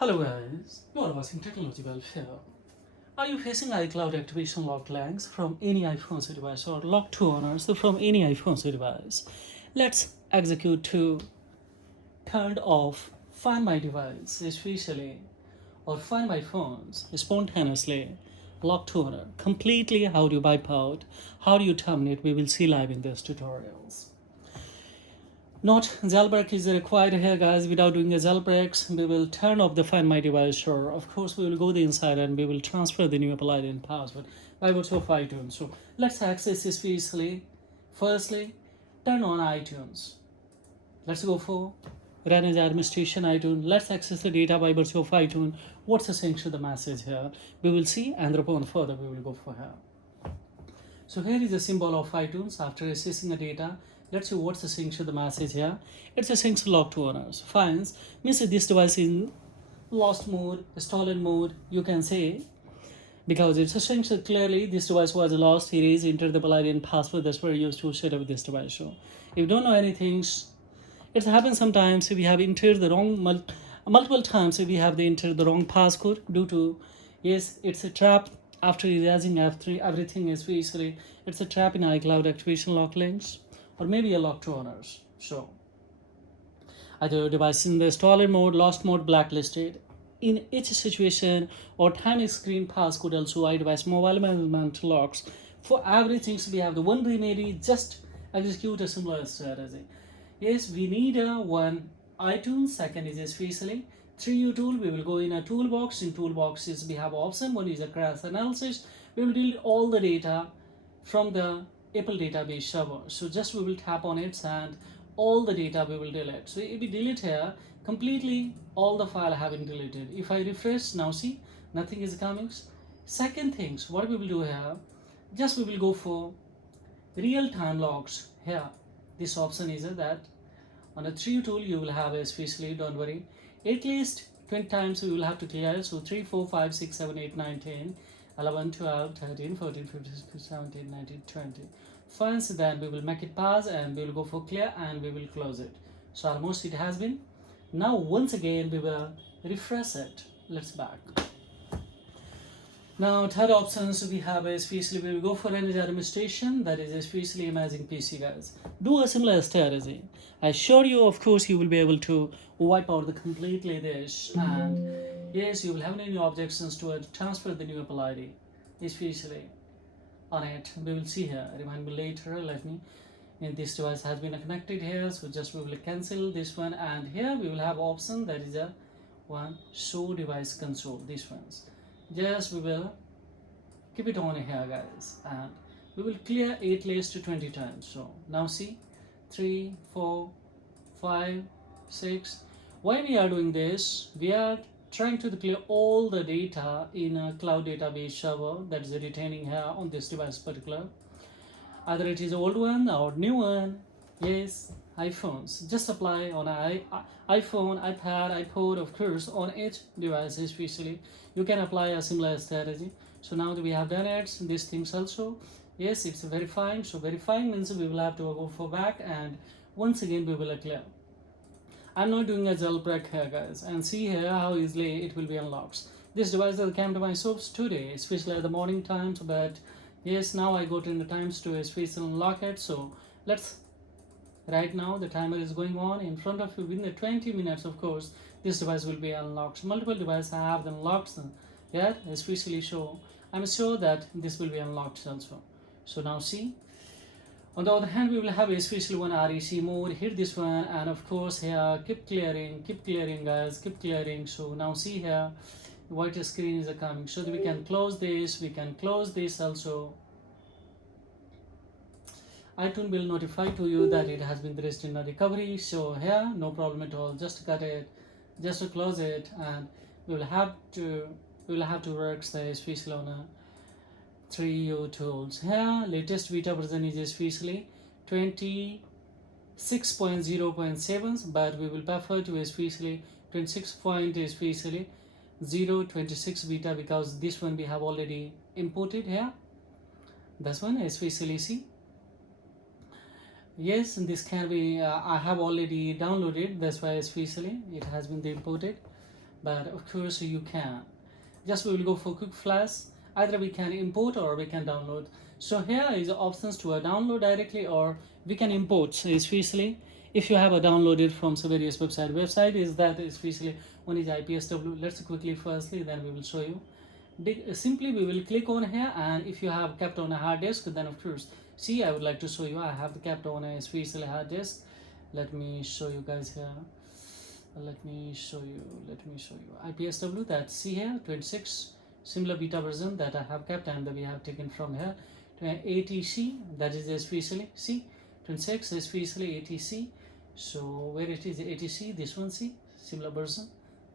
Hello guys, you are watching Technology Welfare. Are you facing iCloud activation lock lags from any iPhone device or lock to owners from any iPhone device? Let's execute to turn off Find My Device especially or Find My Phones spontaneously lock to owner. Completely how do you wipe out, how do you terminate, we will see live in this tutorials. Not jailbreak is required here guys. Without doing a jailbreak, we will turn off the Find My Device. Sure, of course we will go the inside and we will transfer the new Apple ID and password by virtue of iTunes. So let's access this easily. Firstly, turn on iTunes. Let's go for run as administration iTunes. Let's access the data by virtue of iTunes. What's essentially the message here? We will see, and upon further we will go for here. So here is the symbol of iTunes. After accessing the data, let's see what's essential the message here. It's essential lock to owners. Finds means this device in lost mode, stolen mode, you can say, because it's essential clearly this device was lost. Here is enter the ID and password that's where you used to set up this device. So if you don't know anything, it happens sometimes if we have entered the wrong multiple times if we have entered the wrong passcode due to yes it's a trap. After erasing F3, everything is basically it's a trap in iCloud activation lock links or maybe a lock to owners. So either device in the stolen mode, lost mode, blacklisted. In each situation or time screen passcode also iDevice mobile management locks. For everything we have the one remedy, just execute a similar strategy. Yes, we need a one iTunes, second is especially 3U tool. We will go in a toolbox. In toolboxes we have option. One is a crash analysis. We will delete all the data from the Apple database server. So just we will tap on it and all the data we will delete. So if we delete here, completely all the file have been deleted. If I refresh now, see nothing is coming. Second things, what we will do here, just we will go for real-time logs here. This option is that on a 3 tool you will have especially, don't worry, at least 20 times we will have to clear. So 3 4 5 6 7 8 9 10 11 12 13 14 15 16 17 19 20. Once then we will make it pass and we will go for clear and we will close it. So almost it has been. Now once again we will refresh it. Let's back. Now third options we have especially we will go for energy administration, that is especially imaging PC guys. Do a similar strategy. I assure you of course you will be able to wipe out the completely this and yes you will have any objections to it, transfer the new Apple ID especially on it. We will see here, remind me later, let me, and this device has been connected here, so just we will cancel this one and here we will have option that is a one show device console. This one's just we will keep it on here guys and we will clear at least 20 times. So now see 3 4 5 6. Why we are doing this, we are trying to clear all the data in a cloud database server that is retaining here on this device particular, either it is old one or new one. Yes, iPhones just apply on iPhone, iPad, iPod, of course on each device especially you can apply a similar strategy. So now that we have done it, these things also, yes it's verifying. So verifying means we will have to go for back and once again we will clear. I'm not doing a jailbreak here guys, and see here how easily it will be unlocked. This device that came to my source today, especially at the morning times, but yes now I got in the times to especially unlock it. So let's, right now the timer is going on in front of you. Within the 20 minutes of course this device will be unlocked. Multiple devices have them locked yet especially, so I'm sure that this will be unlocked also. So now see, on the other hand we will have especially one REC mode, hit this one and of course here keep clearing guys, keep clearing. So now see here white screen is coming, so that we can close this, we can close this also. iTunes will notify to you that it has been placed in a recovery. So here no problem at all, just cut it, just to close it and we will have to work especially on a 3U tools. Here latest beta version is especially 26.0.7, but we will prefer to especially 26.026 beta because this one we have already imported here. This one especially see, yes this can be I have already downloaded, that's why especially it has been imported. but of course you can. Just we will go for quick flash. Either we can import or we can download. So here is options to download directly, or we can import. So especially if you have a downloaded from some various website is that especially one is IPSW. Let's quickly firstly, then we will show you. Simply we will click on here, and if you have kept on a hard disk, then of course, see, I would like to show you, I have kept on a especially hard disk. Let me show you guys here. Let me show you IPSW, that's see here 26 similar beta version that I have kept, and we have taken from here to ATC, that is especially see 26 especially ATC. So where it is ATC, this one, see similar version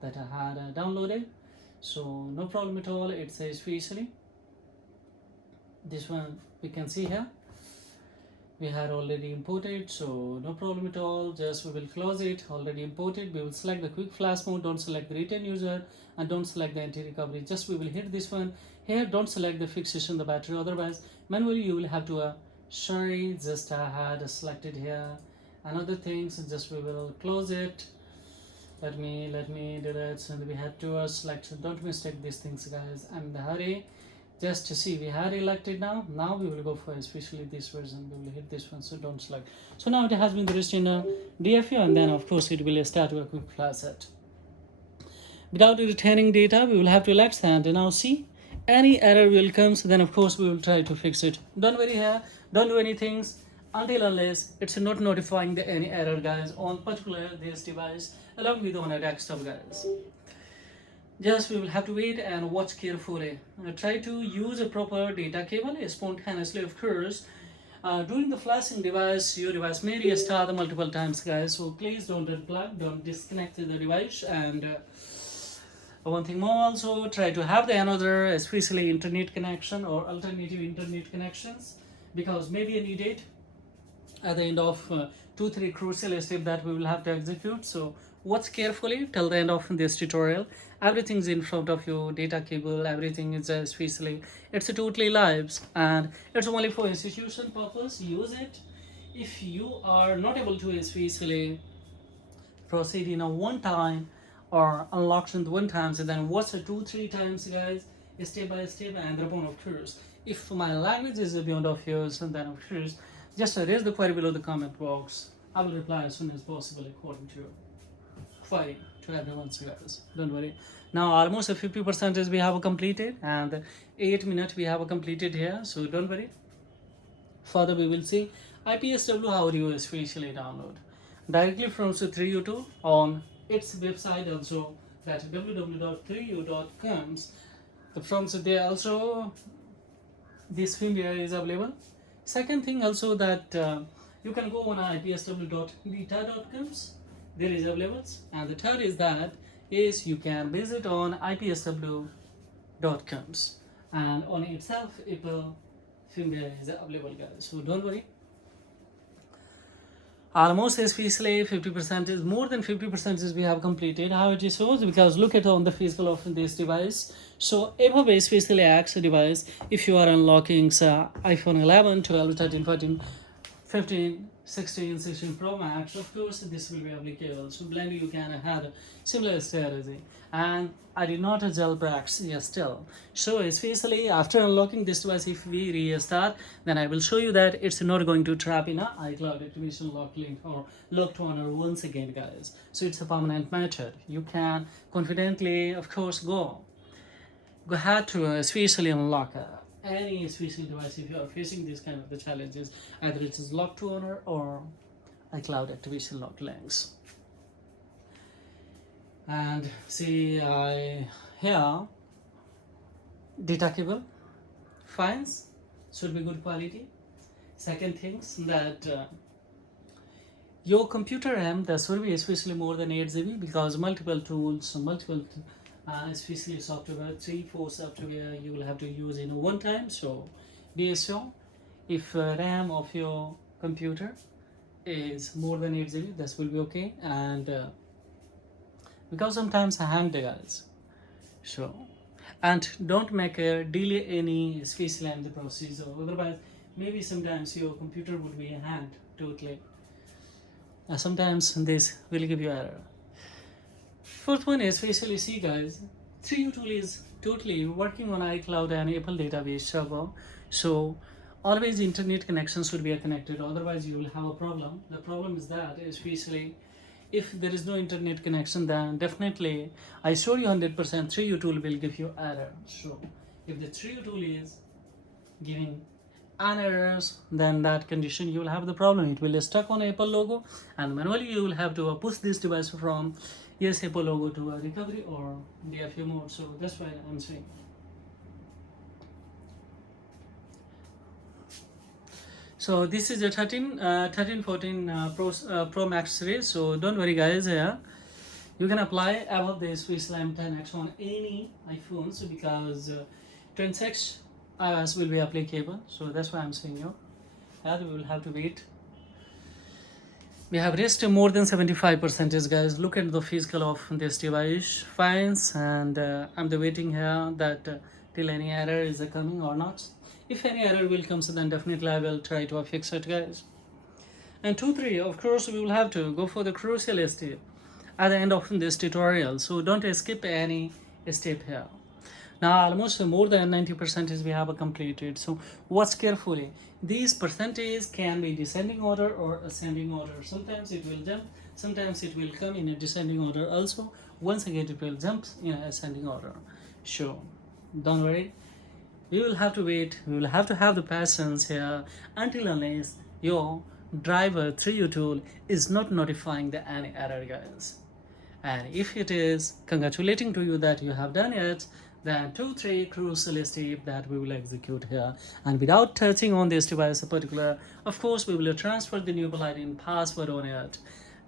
that I had downloaded. So no problem at all, it's especially this one we can see here we had already imported, so no problem at all. Just we will close it, already imported. We will select the quick flash mode, don't select the retain user, and don't select the anti-recovery. Just we will hit this one here, don't select the fixation the battery, otherwise manually you will have to sorry, just I had selected here another things. Just we will close it. Let me do that. So we had to select, don't mistake these things guys, I'm in the hurry. Just to see, we had elected now we will go for especially this version, we will hit this one, so don't select. So now it has been reached in a DFU, and then of course it will start with a quick flash set. Without retaining data, we will have to elect, and now see any error will come, so then of course we will try to fix it. Don't worry here, don't do anything until unless it's not notifying the any error guys on particular this device along with on a desktop guys. Just we will have to wait and watch carefully. Try to use a proper data cable spontaneously, of course. During the flashing device, your device may restart multiple times, guys. So please don't unplug, don't disconnect the device. And one thing more, also try to have the another, especially internet connection or alternative internet connections, because maybe needed at the end of 2-3 crucial steps that we will have to execute. So watch carefully till the end of this tutorial. Everything's in front of you, data cable, everything is especially, it's totally live, and it's only for institution purpose. Use it. If you are not able to especially proceed in a one time or unlock in one time, so then watch it 2-3 times guys, step by step, and upon of course, if my language is beyond of yours, and then of course just raise the query below the comment box. I will reply as soon as possible according to your query to everyone's guys. Don't worry. Now almost 50% is we have completed, and 8 minutes we have completed here, so don't worry. Further we will see IPSW how do you especially download directly from 3u2 on its website, also that www.3u.com. From there also this firmware is available. Second thing also that you can go on ipsw.beta.com, there is available. And the third is that is you can visit on ipsw.com, and on itself Apple firmware is available guys, so don't worry. Almost especially 50% is more than 50% is we have completed. How it is so, because look at on the physical of this device. So above especially X device, if you are unlocking iPhone 11, 12, 13, 14, 15, 16 Pro Max, of course this will be applicable. So blend you can have similar strategy, and I did not jailbreak yes still. So especially after unlocking this device, if we restart, then I will show you that it's not going to trap in a iCloud activation lock link or locked owner once again guys. So it's a permanent method. You can confidently of course go ahead to especially unlock any special device if you are facing these kind of the challenges, either it is lock to owner or iCloud activation lock links. And see here data cable files should be good quality. Second things that your computer RAM that should be especially more than 8 GB, because multiple tools, multiple especially software, 3-4 software you will have to use in one time. So be sure if RAM of your computer is more than 8 GB, that will be okay. And because sometimes I hang guys, so and don't make a delay any especially in the process, or otherwise maybe sometimes your computer would be hanged totally. Sometimes this will give you error. Fourth one is basically see guys, 3U tool is totally working on iCloud and Apple database server. So always internet connection should be connected, otherwise you will have a problem. The problem is that especially if there is no internet connection, then definitely I assure you 100% 3U tool will give you error. So if the 3U tool is giving an errors, then that condition you will have the problem. It will stuck on Apple logo, and manually you will have to push this device from yes Apple logo to a recovery or DFU mode. So that's why I'm saying. So this is the 14 Pro Max series. So don't worry guys, yeah, you can apply above this Slam 10X on any iPhones because 26 iOS will be applicable. So that's why I'm saying you. Yeah, we will have to wait. We have reached more than 75% guys. Look at the physical of this device fines, and I'm waiting here that till any error is coming or not. If any error will come, so then definitely I will try to fix it guys. And 2-3, of course we will have to go for the crucial step at the end of this tutorial, so don't skip any step here. Now almost more than 90% we have completed. So watch carefully. These percentage can be descending order or ascending order. Sometimes it will jump, sometimes it will come in a descending order also. Once again it will jump in ascending order. So don't worry. We will have to wait. We will have to have the patience here until unless your driver 3U tool is not notifying the any error guys. And if it is, congratulating to you that you have done it, then 2-3 crucial step that we will execute here. And without touching on this device in particular, of course we will transfer the new ID and password on it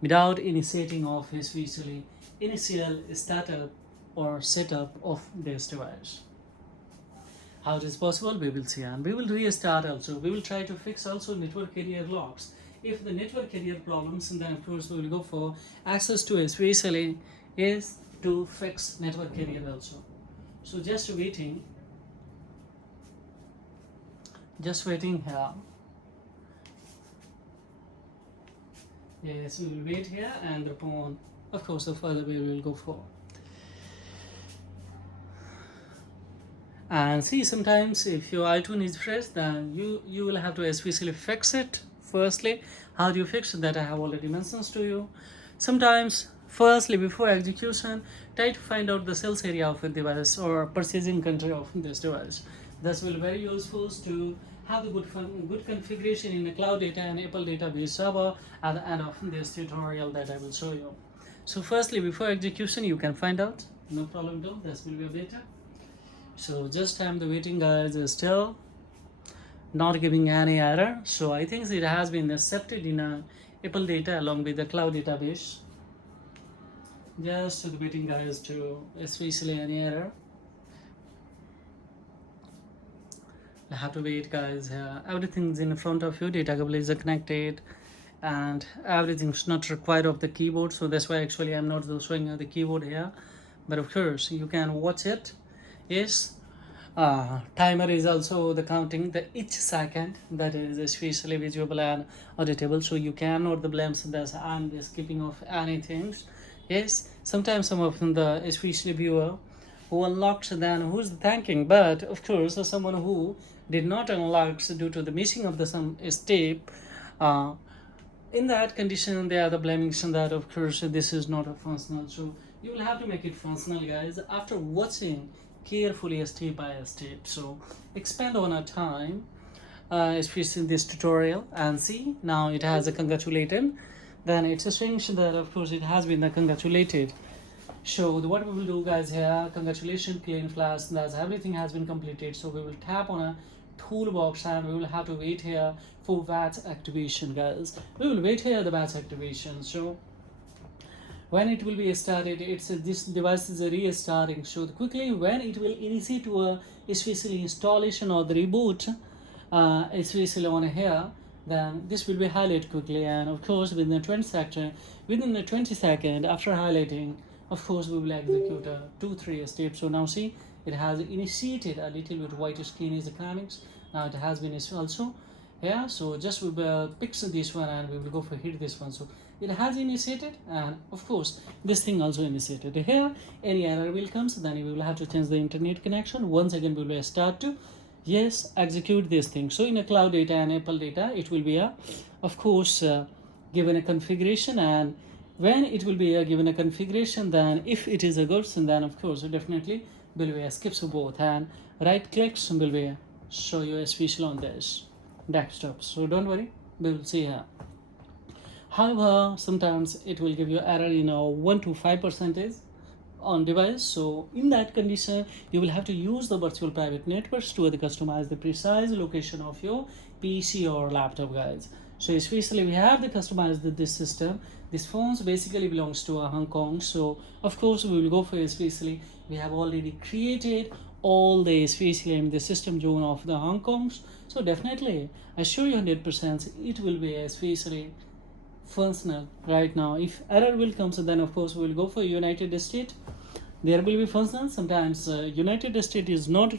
without initiating of especially initial startup or setup of this device. How it is possible we will see, and we will restart also. We will try to fix also network carrier locks. If the network carrier problems, then of course we will go for access to especially is to fix network carrier also. So just waiting here. Yes, we will wait here, and upon of course the further we will go for. And see, sometimes if your iTunes is fresh, then you will have to especially fix it. Firstly, how do you fix it? That I have already mentioned to you. Sometimes firstly before execution, try to find out the sales area of a device or purchasing country of this device. This will be very useful to have the good configuration in the cloud data and Apple database server at the end of this tutorial that I will show you. So firstly before execution you can find out, no problem though, this will be better. So just I'm waiting guys, still not giving any error. So I think it has been accepted in a Apple data along with the cloud database. Just waiting guys to especially any error. I have to wait guys. Everything's in front of you, data cable is connected and everything's not required of the keyboard, so that's why actually I'm not showing you the keyboard here, but of course you can watch it. Yes, timer is also the counting the each second, that is especially visible and auditable, so you cannot the blames that I'm the skipping of anything. Yes, sometimes some of the especially viewer who unlocks, then who's thanking, but of course someone who did not unlock due to the missing of the some step, in that condition they are the blaming that of course this is not a functional. So you will have to make it functional guys after watching carefully step by step. So expand on a time, especially in this tutorial, and see now it has a congratulated, then it's a strange that of course it has been congratulated. So what we will do guys here, congratulations clean flash, that's everything has been completed. So we will tap on a toolbox and we will have to wait here for batch activation guys. We will wait here the batch activation. So when it will be started, it's this device is restarting. So quickly when it will initiate to a especially installation or the reboot, especially on here, then this will be highlighted quickly, and of course within the 20 second after highlighting, of course we will execute a 2-3 steps. So now see it has initiated a little bit white screen is coming. Now it has been also here. So just we will pick this one and we will go for hit this one. So it has initiated, and of course this thing also initiated. Here any error will comes, then you will have to change the internet connection. Once again we will start to yes execute this thing. So in a cloud data and Apple data, it will be a of course given a configuration, and when it will be given a configuration, then if it is a goods, and then of course definitely will be a skips both, and right clicks will be show you a special on this desktop. So don't worry, we will see here. However, sometimes it will give you error in a 1 to 5% on device. So in that condition, you will have to use the virtual private networks to customize the precise location of your PC or laptop, guys. So especially we have the customized this system. This phones basically belongs to Hong Kong. So of course we will go for especially we have already created all the especially in the system zone of the Hong Kongs. So definitely I assure you 100% it will be especially functional right now. If error will come, so then of course we will go for United States. There will be functional. Sometimes United States is not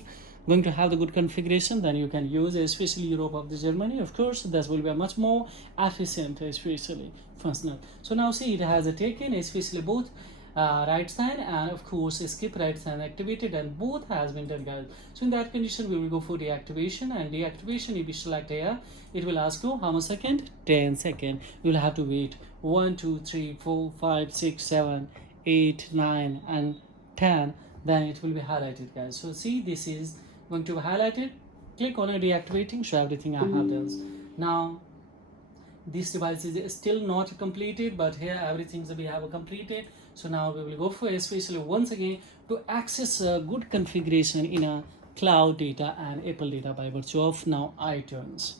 going to have the good configuration, then you can use especially Europe of the Germany. Of course that will be a much more efficient especially functional. So now see, it has taken especially both right sign and of course skip right sign activated, and both has been done, guys. So in that condition we will go for deactivation, and deactivation if you select here, it will ask you how much second, 10 seconds. You will have to wait 1 2 3 4 5 6 7 8 9 and 10, then it will be highlighted, guys. So see, this is going to be highlighted. Click on deactivating, show everything I have done. Now this device is still not completed, but here everything we have completed. So now we will go for especially once again to access a good configuration in a cloud data and Apple data by virtue of now iTunes.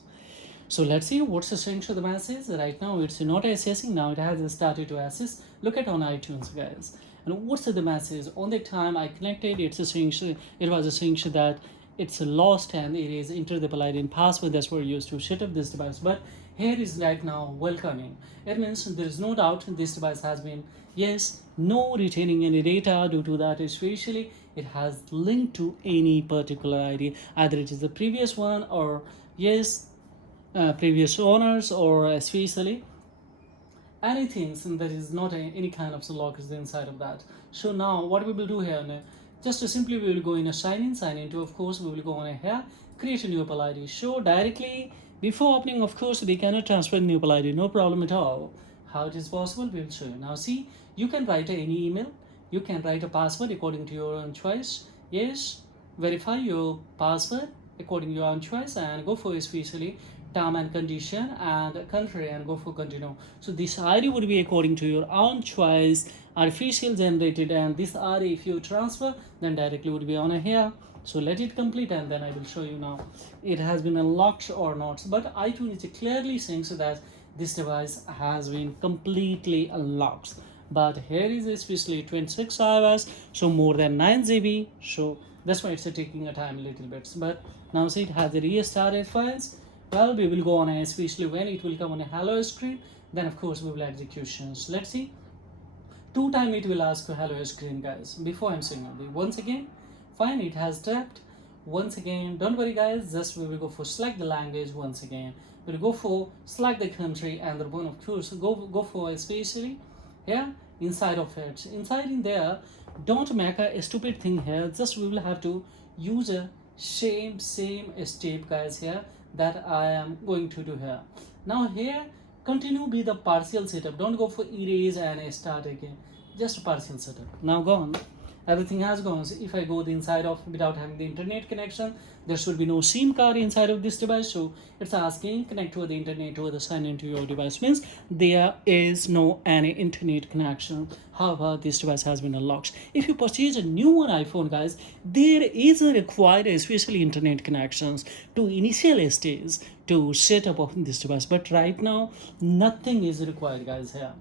So let's see what's the strength of the message. Right now it's not assessing, now it has started to assess. Look at on iTunes, guys. And what's the message? On the time I connected, it's a string, it was a string that it's lost and it is enter the ID and password that's what used to set up this device. But here is right now welcoming. It means there is no doubt this device has been yes, no retaining any data due to that, especially it has linked to any particular ID, either it is the previous one or yes previous owners, or especially anything that is not any kind of lock is inside of that. So now what we will do here, just simply we will go in a sign in to, of course we will go on here, create a new Apple ID. So directly before opening, of course we cannot transfer new Apple ID, no problem at all. How it is possible, we will show you. Now see, you can write any email, you can write a password according to your own choice. Yes, verify your password according to your own choice, and go for especially term and condition and country and go for continue. So this ID would be according to your own choice, artificial generated, and this ID if you transfer then directly would be on here. So let it complete and then I will show you now it has been unlocked or not. But iTunes is clearly saying so that this device has been completely unlocked. But here is especially 26 hours, so more than 9 GB. So that's why it's taking a time a little bit. But now see, it has restarted files. Well, we will go on especially when it will come on a hello screen, then of course we will executions. Let's see, 2 times it will ask for hello screen, guys, before I'm saying it. Once again, fine, it has tapped. Once again, don't worry guys, just we will go for select the language. Once again we'll go for select the country, and the one of course go for especially here inside of it, inside in there, don't make a stupid thing here. Just we will have to use a same step, guys, here that I am going to do here. Now here continue be the partial setup, don't go for erase and start again, just partial setup. Now gone, everything has gone. So if I go the inside of without having the internet connection, there should be no SIM card inside of this device. So it's asking connect to the internet or the sign into your device, means there is no any internet connection. However, this device has been unlocked. If you purchase a new one iPhone, guys, there is a required especially internet connections to initial stage to set up of this device, but right now nothing is required, guys, here.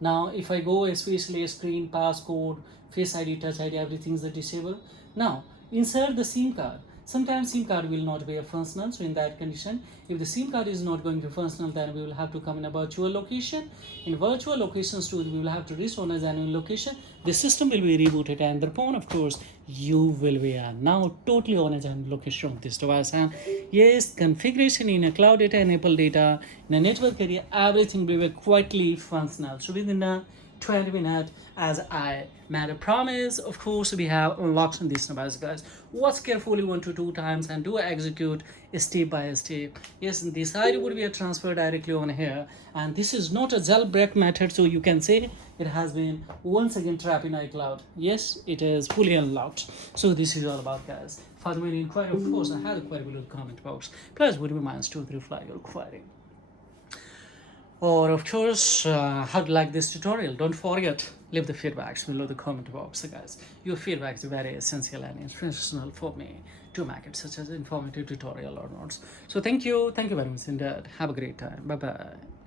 Now if I go especially screen, passcode, face ID, touch ID, everything is disabled. Now insert the SIM card. Sometimes SIM card will not be functional. So in that condition, if the SIM card is not going to functional, then we will have to come in a virtual location. In virtual locations too, we will have to reach on a genuine location. The system will be rebooted, and thereupon, of course, you will be now totally on a genuine location of this device. And yes, configuration in a cloud data, enable data, in a network area, everything will be quietly functional. So within a 20 minutes, as I made a promise, of course, we have unlocked in this device, guys. Watch carefully 1 to 2 times and do execute step by step. Yes, this ID would be a transfer directly on here, and this is not a jailbreak method, so you can say it has been once again trapped in iCloud. Yes, it is fully unlocked. So this is all about, guys. For the main inquiry, of course, I have a query below the comment box. Please would be minds to reply your query. Or of course, how to like this tutorial. Don't forget, leave the feedbacks below the comment box, guys. Your feedback is very essential and inspirational for me to make it such as informative tutorial or not. So thank you very much indeed. Have a great time. Bye bye.